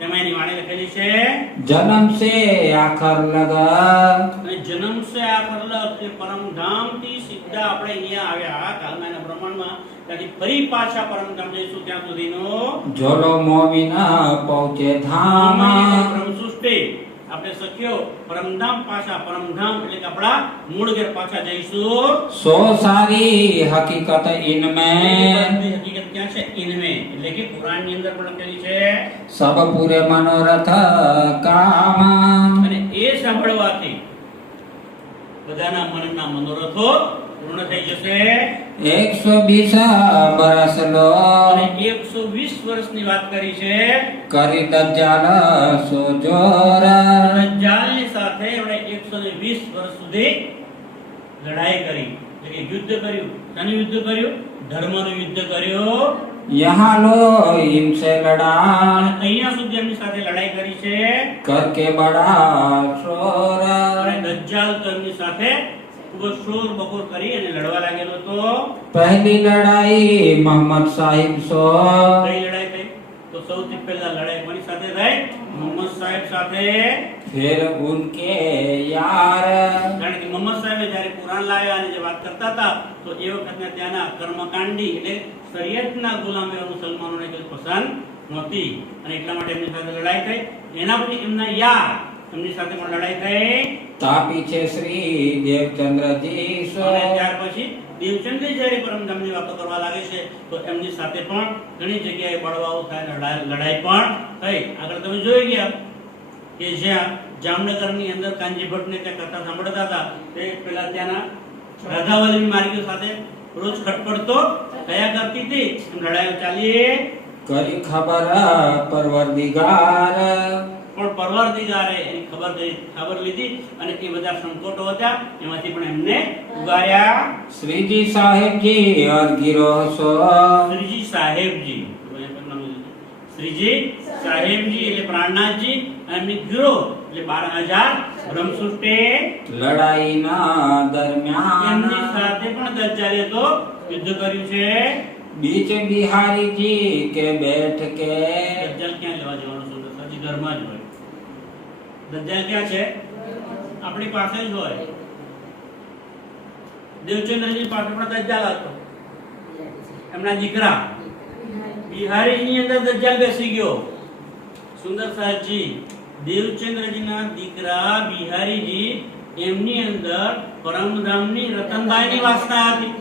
તેમાં એની વાણી લખેલી છે जन्म से आखर लगा અને જન્મ સે આખર લગ એ પરમધામ થી સીધા આપણે અહીંયા આવ્યા કાલના એના પ્રમાણમાં ત્યાંથી ફરી પાછા પરમધામ જઈશું ત્યાં સુધીનો झोलो मोमिना पहुंचे धाम બ્રહ્મ સૃષ્ટિ આપણે શક્યો પરમધામ પાછા પરમધામ એટલે કે આપણા મૂળ ઘેર પાછા જઈશું सो सारी हकीकत इनमें બધી હકીકત ક્યાં છે ઇનમે એટલે કે પુરાણની અંદર પણ લખેલી છે सब पूरे मनोरथ काम અને એ સાંભળવાથી બધાના મનના મનોરથો પૂર્ણ થઈ જશે 120 बरस लो અને 120 વર્ષની વાત કરી છે करी दज्जाल सो जोर દજ્જાલની સાથે એમણે 120 વર્ષ સુધી લડાઈ કરી એટલે કે યુદ્ધ કર્યું શાનું યુદ્ધ કર્યું ધર્મનું યુદ્ધ કર્યું यहाँ लो इनसे लड़ा અને અહીંયા સુધી એમની સાથે લડાઈ કરી છે करके बड़ा शोर અને દજ્જાલ તો એમની સાથે ખૂબ જ શોર બકોર કરી અને લડવા લાગેલો હતો पहली लड़ाई मोहम्मद साहिब सो કઈ લડાઈ થઈ તો સૌથી પહેલા લડાઈ કોની સાથે થઈ મોહમ્મદ સાહેબ સાથે फिर उनके यार કારણ કે મોહમ્મદ સાહેબે જ્યારે કુરાન લાવ્યા અને જે વાત કરતા હતા તો એ વખતના ત્યાંના કર્મકાંડી એટલે શરીયતના ગુલામીઓ મુસલમાનોને કઈ પસંદ નહોતી અને એટલા માટે એમની સાથે લડાઈ થઈ એના પછી એમના યાર એમની સાથે પણ લડાઈ થઈ ता पीछे श्री देवचंद्र जी सो અને ત્યાર પછી દેવચંદ્ર જ્યારે પરમધામની વાતો કરવા લાગે છે તો એમની સાથે પણ ઘણી જગ્યાએ બળવાઓ થાય લડાઈ પણ થઈ આગળ તમે જોઈ ગયા કે જ્યાં જામનગરની અંદર કાનજી ભટ્ટને ત્યાં કથા સાંભળતા હતા તે પેલા ત્યાંના રાધાવલીની માર્ગીઓ સાથે રોજ ખટપડતો થયા કરતી હતી એમ લડાઈઓ ચાલી करी खबर परवरदिगार પણ પરવરદિગારે એની ખબર લીધી અને એ બધા સંકોટો હતા એમાંથી પણ એમને ઉગાર્યા श्री जी साहेब जी और गिरोह सो શ્રીજી સાહેબજી શ્રીજી સાહેબજી એટલે પ્રાણનાથજી અને એમની ગૃહ એટલે 12000 બ્રહ્મસૃષ્ટિ लड़ाई ना दरमियान એમની સાથે પણ દજ્જાલે તો યુદ્ધ કર્યું છે बीच बिहारी जी के बैठ के દજ્જાલ ક્યાં લેવા જવાનો છે સાચી ઘરમાં જ હોય દજ્જાલ ક્યાં છે આપણી પાસે જ હોય દેવચંદ્રજી પાસે પણ દજ્જાલ હતો એમના દીકરા બિહારીની અંદર દજ્જાલ બેસી ગયો સુંદર સાહેબજી દેવચંદ્રજીના દીકરા બિહારીજી એમની અંદર પરમધામની રતનબાઈની વાસના હતી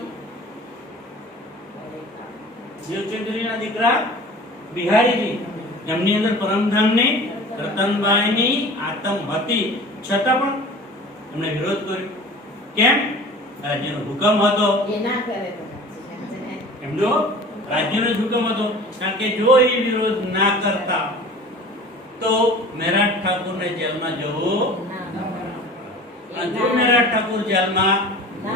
દેવચંદ્રજીના દીકરા બિહારીજી એમની અંદર પરમધામની રતનબાઈની આત્મ હતી છતાં પણ એમણે વિરોધ કર્યો કેમ રાજ્યનો હુકમ હતો એમનો રાજ્યનો જ હુકમ હતો કારણ કે જો એ વિરોધ ના કરતા તો મેરાટ ઠાકોરને જેલમાં જવું અને જો મેરાટ ઠાકોર જેલમાં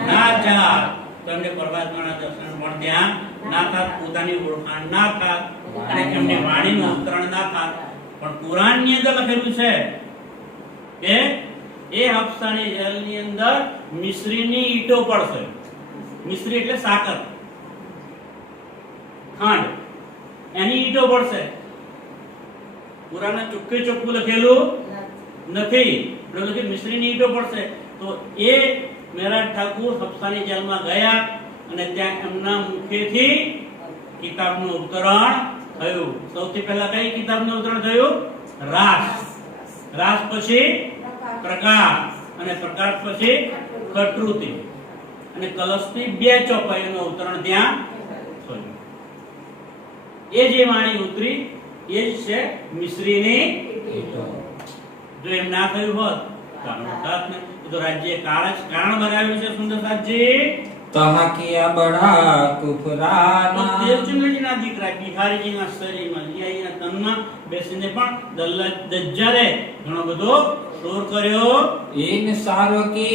ના જાત તો એમને પરમાત્માના દર્શન પણ ત્યાં ના થાત પોતાની ઓળખાણ ના થાત અને એમની વાણીનું અવતરણ ના થાત પણ કુરાનની અંદર લખેલું છે કે એ હફસાની જેલની અંદર મિશ્રીની ઈંટો પડશે મિશ્રી એટલે સાકર ખાંડ એની ઈંટો પડશે કુરાનમાં ચોખ્ખે ચોખ્ખું લખેલું નથી એટલે કે મિશ્રીની ઈંટો પડશે તો એ મેરાટ ઠાકુર હફસાની જેલમાં ગયા અને ત્યાં એમના મુખેથી કિતાબનું અવતરણ થયું સૌથી પહેલા કઈ કિતાબનું અવતરણ થયું રાસ પછી પ્રકાશ અને પ્રકાશ પછી કટૃતિ અને કલશની 2 ચોપાઈનું અવતરણ ત્યાં થયું એ જે વાણી ઉતરી એ જ છે મિશ્રીની જો એમ ના થયું હોત તો રાજ્ય કારણ બનાવ્યું છે સુંદરસાજી तहा किया बड़ा कुफराना દેવચંદ્રજીના દીકરા બિહારીજીના શરીરમાં અહીંયાના તનમાં બેસીને પણ દજ્જાલે ઘણો બધો શોર કર્યો इन सारों की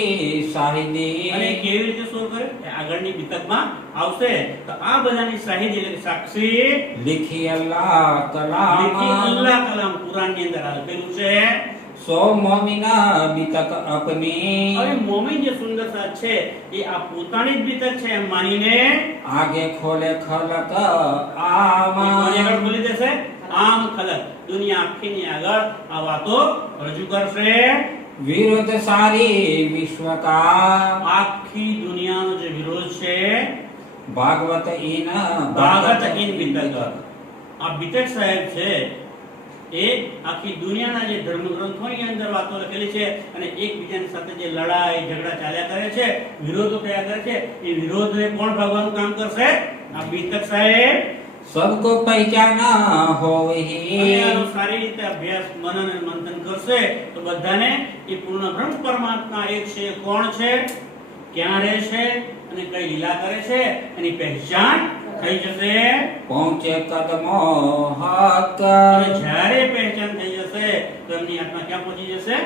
शाहिदी અને કેવી રીતે શોર કર્યો આગળની વિતકમાં આવશે તો આ બધાની શાહિદી એટલે સાક્ષી लिखी अल्लाह कलाम લીખી અલ્લાહ કલામ કુરાનની અંદર લખેલું છે सो मोमिना बितक अपनी હવે મોમિન જે સુંદરતા છે એ આ પોતાની જ બીતક છે એમ માનીને आगे खोले खलक કોની आम આગળ બોલી દેશે આમ ખલક દુનિયા આખીની આગળ આ વાતો રજૂ કરશે. विरुद्ध सारी विश्व का આખી દુનિયાનો જે વિરોધ છે भागवत इन ભાગત ઇન બીતક. આ બીતક સાહેબ છે એ આખી દુનિયાના જે ધર્મગ્રંથોની અંદર વાતો લખેલી છે અને એકબીજાની સાથે જે લડાઈ ઝઘડા ચાલ્યા કરે છે, વિરોધો થયા કરે છે, એ વિરોધને કોણ ભાગવાનું કામ કરશે? આ બીતક સાહેબ. सबको पहचाना हो ही અને આનો સારી રીતે અભ્યાસ મનન અને મંથન કરશે તો બધાને એ પૂર્ણ બ્રહ્મ પરમાત્મા એક છે, કોણ છે, ક્યાં રહે છે અને કઈ લીલા કરે છે એની પહેચાન થઈ જશે. पहुंचे कदमों हक અને જ્યારે પહેચાન થઈ જશે તો એમની આત્મા ક્યાં પહોંચી જશે?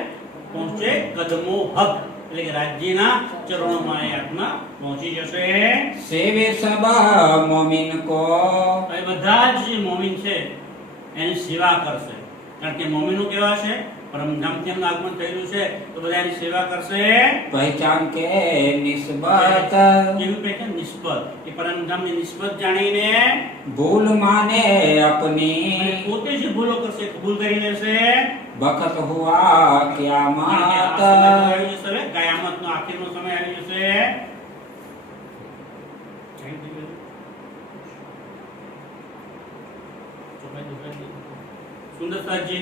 પહોંચે કદમો હક, એટલે કે રાજ્યના ચરણોમાં એ આત્મા પહોંચી જશે. सेवे सब मोमिन को હવે બધા જ જે મોમીન છે એની સેવા કરશે, કારણ કે મોમીનો કેવા છે? પરમધામથી એમનું આગમન થયેલું છે તો બધા એની સેવા કરશે. पहचान के निस्बत કેવી પહેચાન? નિસ્બત. એ પરમધામની નિસ્બત જાણીને भूल माने અને अपनी પોતે જ ભૂલો કરશે, કબૂલ કરી લેશે. बखत हुआ કારણ કે આ क्यामत સમય તો આવી જશે, હવે કયામતનો આખીરનો સમય આવી જશે. સુંદરતાજી,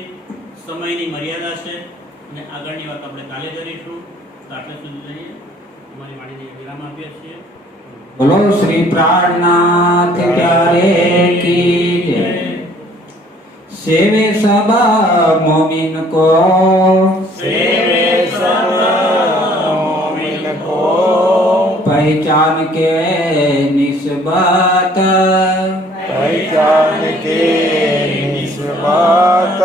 સમયની મર્યાદા છે અને આગળની વાત આપણે કાલે કરીશું. તો આટલે સુધી લઈએ. અમારી વાણીને વિરામ આપીએ છીએ. बोलो श्री प्राणनाथ प्यारे की जय। सेवे सब मोमिन को सेवे सब मोमिन को पहचान के निस्बत पहचान के निस्बत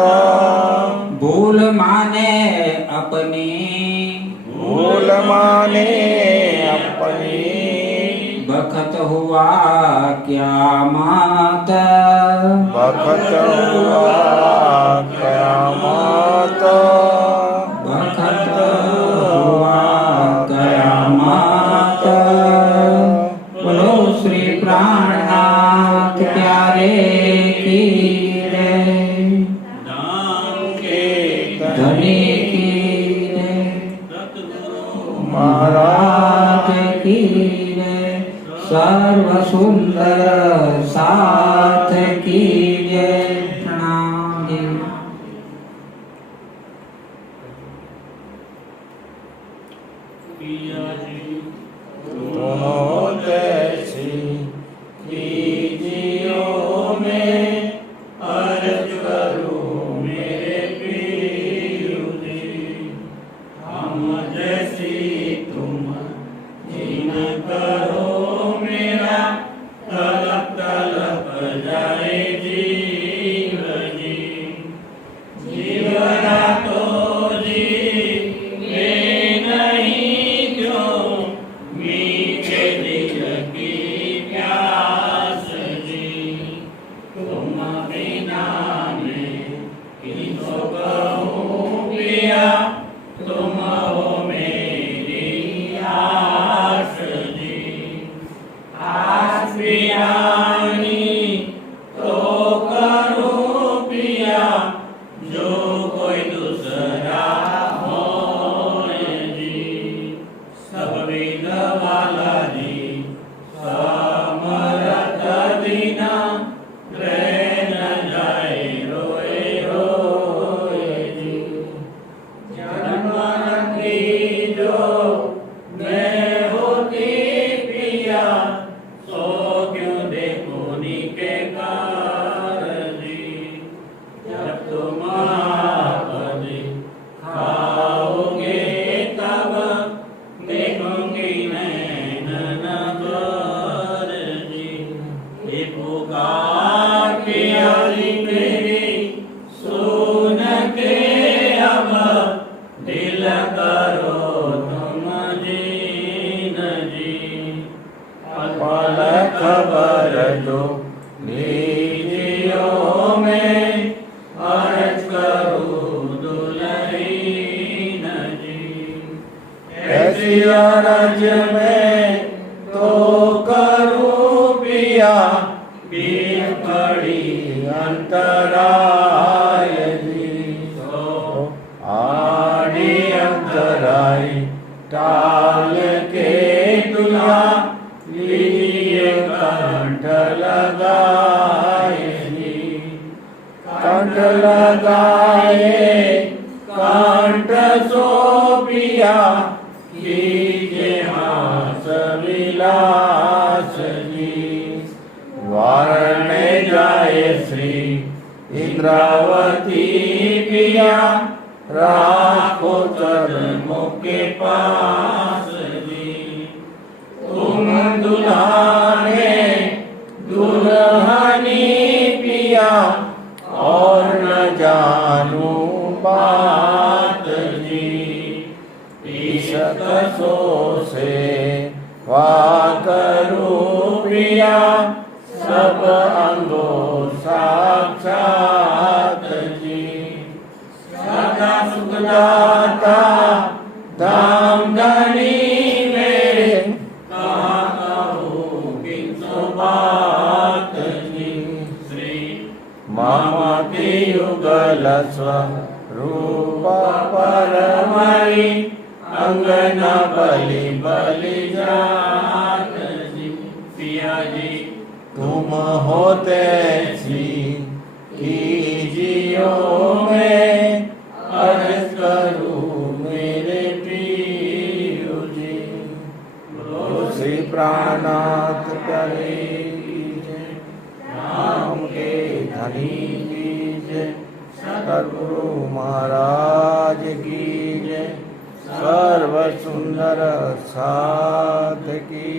भूल माने अपनी भूल माने अपनी बखत हुआ क्यामत बखत हुआ कयामत बखत हुआ कयामत। बोलो श्री प्राणनाथ प्यारे की जय। धाम के धनी की जय। सतगुरु महाराज की जय। सर्व सुंदर साथ की जय। प्रणाम जी। पिया जी तुम जैसी कीजियो में अर्ज करूं मेरे पीर जी। हम जैसी तुम जीन करो मेरा तलप तलप जाए जीव जी। जीवना तो जी में नहीं क्यों मीठे दिल की प्यास जी। तुम बिना मैं किसको कहूँ पिया तुम हो मेरी आस जी। आस पियानी तो करूँ पिया जो कोई दूसरा हो जी। सब विद वाला जी समरथ दीना रह न जाए रोए रोए जी। जन्म रंगी जो मैं होती पिया सो क्यों देखो निके कार जी। जब तुम आपने खाओगे तब देखूंगी नैनन भर जी। ये पुकार पिया जी मेरी सुन के अब दिल करो तुम जीन जी। पल खबर जो लीजियो में अर्ज करूं दुल्हीन जी। ऐसी अरज में तो करूं पिया पीर पड़ी अंतराय विलास जी वारणे जाए श्री इंद्रावती पिया राखो चरणों के पास जी तुम दुल्हाने दुल्हनी पिया और न जानू बात जी ईशकसो से वाकरू प्रिया सब अंगो साक्षात जी सदा सुखदाता धाम धनी मेरे बात जी श्री मामति युगल स्वरूप परमरी अंगना बलि बलि जात जी पिया जी तुम होते सी कीजियो में अर्ज करूं मेरे प्रिय जी बोलो श्री प्राणनाथ करे राम के धनी की जय सद्गुरु महाराज की जय सर्व सुंदर साथ की